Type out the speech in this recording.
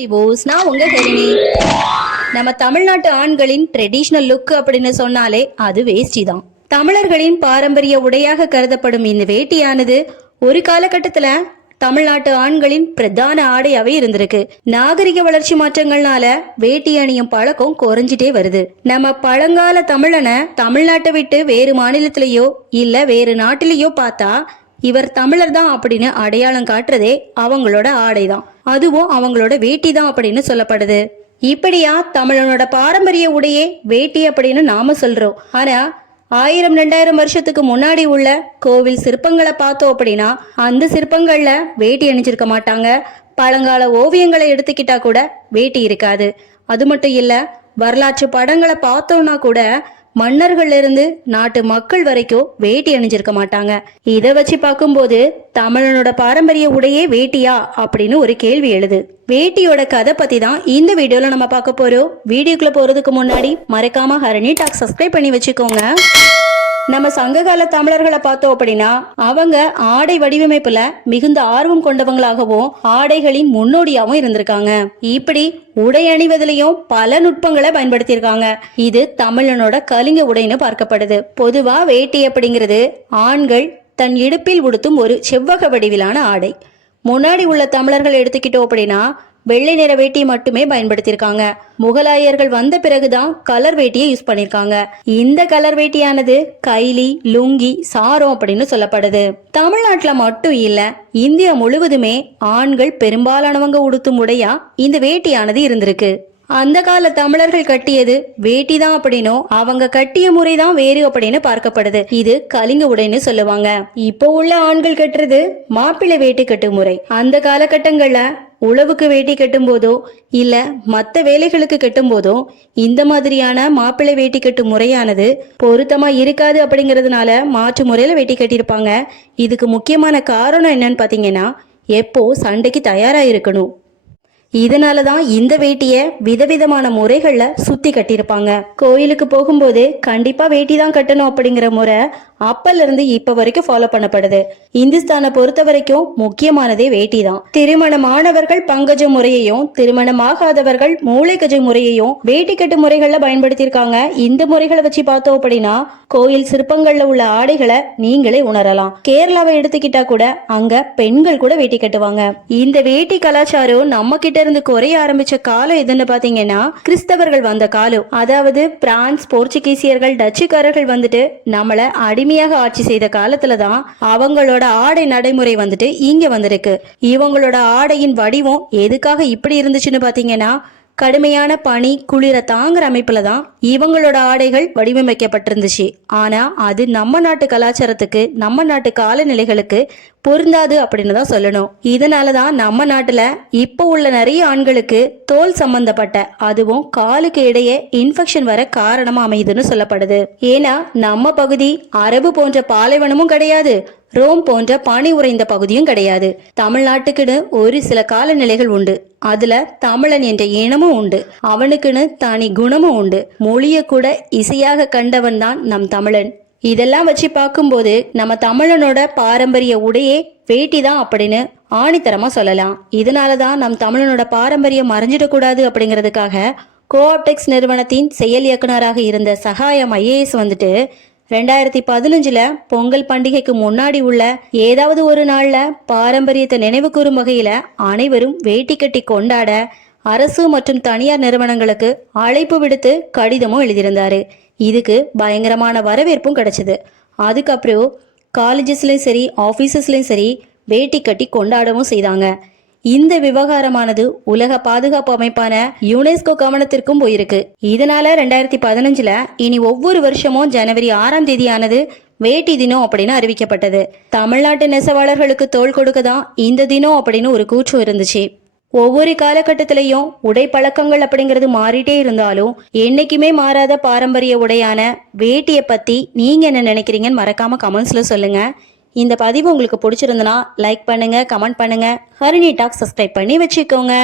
விவோஸ் நான் உங்க ஹெரிணி நம்ம தமிழ்நாட்டு ஆண்களின் ட்ரெடிஷ்னல் லுக் அப்படின்னு சொன்னாலே அது வேஷ்டி தான். தமிழர்களின் பாரம்பரிய உடையாக கருதப்படும் இந்த வேட்டியானது ஒரு காலகட்டத்துல தமிழ்நாட்டு ஆண்களின் பிரதான ஆடையாவே இருந்திருக்கு. நாகரிக வளர்ச்சி மாற்றங்கள்னால வேட்டி அணியும் பழக்கம் குறைஞ்சிட்டே வருது. நம்ம பழங்கால தமிழனை தமிழ்நாட்டை விட்டு வேறு மாநிலத்திலேயோ இல்ல வேறு நாட்டிலேயோ பார்த்தா இவர் தமிழர் தான் அப்படின்னு அடையாளம் காட்டுறதே அவங்களோட ஆடை தான். அதுவும் அவங்களோட வேட்டி தான் அப்படின்னு சொல்லப்படுது. இப்படியா தமிழனோட பாரம்பரிய உடையே வேட்டி அப்படின்னு நாம சொல்றோம். ஆனா ஆயிரம் ரெண்டாயிரம் வருஷத்துக்கு முன்னாடி உள்ள கோவில் சிற்பங்களை பார்த்தோம் அப்படின்னா அந்த சிற்பங்கள்ல வேட்டி அணிஞ்சிருக்க மாட்டாங்க. பழங்கால ஓவியங்களை எடுத்துக்கிட்டா கூட வேட்டி இருக்காது. அது மட்டும் இல்ல வரலாற்று படங்களை பார்த்தோம்னா கூட மன்னர்கள்லேருந்து நாட்டு மக்கள் வரைக்கும் வேட்டி அணிஞ்சிருக்க மாட்டாங்க. இதை வச்சு பார்க்கும்போது தமிழனோட பாரம்பரிய உடையே வேட்டியா? அப்படின்னு ஒரு கேள்வி எழுது. வேட்டியோட கதை பத்தி தான் இந்த வீடியோல நம்ம பார்க்க போறோம். வீடியோக்குள்ள போறதுக்கு முன்னாடி மறக்காம ஹரணி டாக் சப்ஸ்கிரைப் பண்ணி வச்சுக்கோங்க. நம்ம சங்ககால தமிழர்களை பார்த்தோம் அப்படின்னா அவங்க ஆடை வடிவமைப்புல மிகுந்த ஆர்வம் கொண்டவங்களாகவும் ஆடைகளின் முன்னோடியாகவும் இருந்திருக்காங்க. இப்படி உடை அணிவதிலையும் பல நுட்பங்களை பயன்படுத்தியிருக்காங்க. இது தமிழனோட கலிங்க உடைன்னு பார்க்கப்படுது. பொதுவா வேட்டி அப்படிங்கிறது ஆண்கள் தன் இடுப்பில் உடுத்தும் ஒரு செவ்வக வடிவிலான ஆடை. முன்னாடி உள்ள தமிழர்கள் எடுத்துக்கிட்டோம் அப்படின்னா வெள்ளை நிற வேட்டி மட்டுமே பயன்படுத்தியிருக்காங்க. முகலாயர்கள் வந்த பிறகுதான் கலர் வேட்டியை யூஸ் பண்ணியிருக்காங்க. இந்த கலர் வேட்டியானது கைலி லுங்கி சாரம் அப்படின்னு சொல்லப்படுது. தமிழ்நாட்டுல மட்டும் இல்ல இந்தியா முழுவதுமே ஆண்கள் பெரும்பாலானவங்க உடுத்தும் உடையா இந்த வேட்டியானது இருந்திருக்கு. அந்த கால தமிழர்கள் கட்டியது வேட்டி தான் அப்படின்னும் அவங்க கட்டிய முறை தான் வேறு அப்படின்னு பார்க்கப்படுது. இது கலிங்க உடைன்னு சொல்லுவாங்க. இப்போ உள்ள ஆண்கள் கட்டுறது மாப்பிள்ளை வேட்டி கட்டு முறை. அந்த காலகட்டங்கள்ல உழவுக்கு வேட்டி கட்டும் போதோ இல்ல மற்ற வேலைகளுக்கு கட்டும் போதோ இந்த மாதிரியான மாப்பிள்ளை வேட்டி கட்டும் முறையானது பொருத்தமா இருக்காது அப்படிங்கிறதுனால மாற்று முறையில வேட்டி கட்டியிருப்பாங்க. இதுக்கு முக்கியமான காரணம் என்னன்னு பாத்தீங்கன்னா எப்போ சண்டைக்கு தயாரா இருக்கணும் இதனால தான் இந்த வேட்டியை விதவிதமான முறைகள்ல சுத்தி கட்டியிருப்பாங்க. கோயிலுக்கு போகும்போது கண்டிப்பா வேட்டி தான் கட்டணும் அப்படிங்கிற முறை அப்பல இருந்து இப்ப வரைக்கும் ஃபாலோ பண்ணப்படுது. இந்துஸ்தானை பொறுத்த வரைக்கும் முக்கியமானதே வேட்டி தான். திருமணமானவர்கள் பங்கஜ முறையையும் திருமணமாகாதவர்கள் மூளைக்கஜ முறையையும் வேட்டி கட்டு முறைகள்ல பயன்படுத்தியிருக்காங்க. இந்த முறைகளை வச்சு பார்த்தோம் அப்படின்னா கோயில் சிற்பங்கள்ல உள்ள ஆடைகளை நீங்களே உணரலாம். கேரளாவை எடுத்துக்கிட்டா கூட அங்க பெண்கள் கூட வேட்டி கட்டுவாங்க. இந்த வேட்டி கலாச்சாரம் நம்ம கிட்ட இருந்து குறைய ஆரம்பிச்ச காலம் எதுன்னு பாத்தீங்கன்னா கிறிஸ்தவர்கள் வந்த காலம். அதாவது பிரான்ஸ் போர்ச்சுகீசியர்கள் டச்சுக்காரர்கள் வந்துட்டு நம்மள அடிமையாக ஆட்சி செய்த காலத்துல தான் அவங்களோட ஆடை நடைமுறை வந்துட்டு இங்க வந்திருக்கு. இவங்களோட ஆடையின் வடிவம் எதுக்காக இப்படி இருந்துச்சுன்னு பாத்தீங்கன்னா கடுமையான பனி குளிர தாங்குற அமைப்புல தான் இவங்களோட ஆடைகள் வடிவமைக்கப்பட்டிருந்துச்சு. ஆனா அது நம்ம நாட்டு கலாச்சாரத்துக்கு நம்ம நாட்டு காலநிலைகளுக்கு பொருந்தாது அப்படின்னு தான் சொல்லணும். இதனால தான் நம்ம நாட்டுல இப்போ உள்ள நிறைய ஆண்களுக்கு தோல் சம்பந்தப்பட்ட அதுவும் காலுக்கு இடையே இன்ஃபெக்ஷன் வர காரணமா அமையுதுன்னு சொல்லப்படுது. ஏன்னா நம்ம பகுதி அரபு போன்ற பாலைவனமும் கிடையாது. ரோம் போன்ற பனி உறைந்த பகுதியும் கிடையாது. தமிழ்நாட்டுக்குன்னு ஒரு சில காலநிலைகள் உண்டு. அதுல தமிழன் என்ற இனமும் உண்டு. அவனுக்குன்னு தனி குணமும் உண்டு. மொழிய கூட இசையாக கண்டவன் தான் நம் தமிழன். இதெல்லாம் வச்சு பார்க்கும்போது நம்ம தமிழனோட பாரம்பரிய உடையே வேட்டி தான் அப்படின்னு ஆணித்தரமா சொல்லலாம். இதனால தான் நம் தமிழனோட பாரம்பரியம் மறைஞ்சிடக்கூடாது அப்படிங்கிறதுக்காக கோஆப்டெக்ஸ் நிறுவனத்தின் செயல் இயக்குனராக இருந்த சகாயம் ஐஏஎஸ் வந்துட்டு ரெண்டாயிரத்தி பதினஞ்சுல பொங்கல் பண்டிகைக்கு முன்னாடி உள்ள ஏதாவது ஒரு நாள்ல பாரம்பரியத்தை நினைவு கூறும் வகையில அனைவரும் வேட்டி கட்டி கொண்டாட அரசு மற்றும் தனியார் நிறுவனங்களுக்கு அழைப்பு விடுத்து கடிதமும் எழுதியிருந்தாரு. இதுக்கு பயங்கரமான வரவேற்பும் கிடைச்சது. அதுக்கப்புறம் காலேஜஸ்லயும் சரி ஆஃபீஸஸ்லையும் சரி வேட்டி கட்டி கொண்டாடவும் செய்தாங்க. இந்த விவகாரமானது உலக பாதுகாப்பு அமைப்பான யுனெஸ்கோ கவனத்திற்கும் போயிருக்கு. இதனால ரெண்டாயிரத்தி பதினஞ்சுல இனி ஒவ்வொரு வருஷமும் ஜனவரி ஆறாம் தேதியானது வேட்டி தினம் அப்படின்னு அறிவிக்கப்பட்டது. தமிழ்நாட்டு நெசவாளர்களுக்கு தோல் கொடுக்க தான் இந்த தினம் அப்படின்னு ஒரு கூற்று இருந்துச்சு. ஒவ்வொரு காலகட்டத்திலையும் உடை பழக்கங்கள் அப்படிங்கிறது மாறிட்டே இருந்தாலும் என்னைக்குமே மாறாத பாரம்பரிய உடையான வேட்டியை பத்தி நீங்க என்ன நினைக்கிறீங்கன்னு மறக்காம கமெண்ட்ஸ்ல சொல்லுங்க. இந்த பதிவு உங்களுக்கு பிடிச்சிருந்தனா லைக் பண்ணுங்க கமெண்ட் பண்ணுங்க. ஹரிணி டாக் சப்ஸ்கிரைப் பண்ணி வச்சுக்கோங்க.